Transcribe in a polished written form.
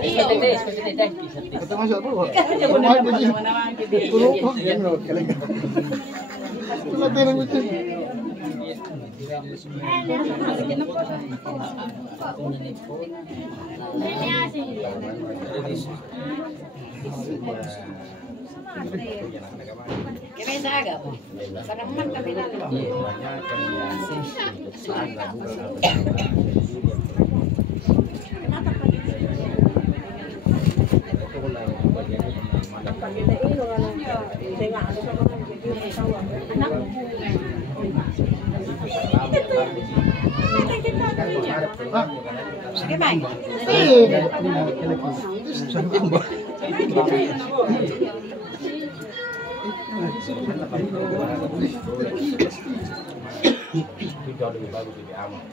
Iya. Kata masuk apa? Main di sini. Turun kok yang lo kalian. Latihan macam. Kami saga po. Sa naman kami na. Sige, Mai. Itu jauh lebih bagus lebih aman.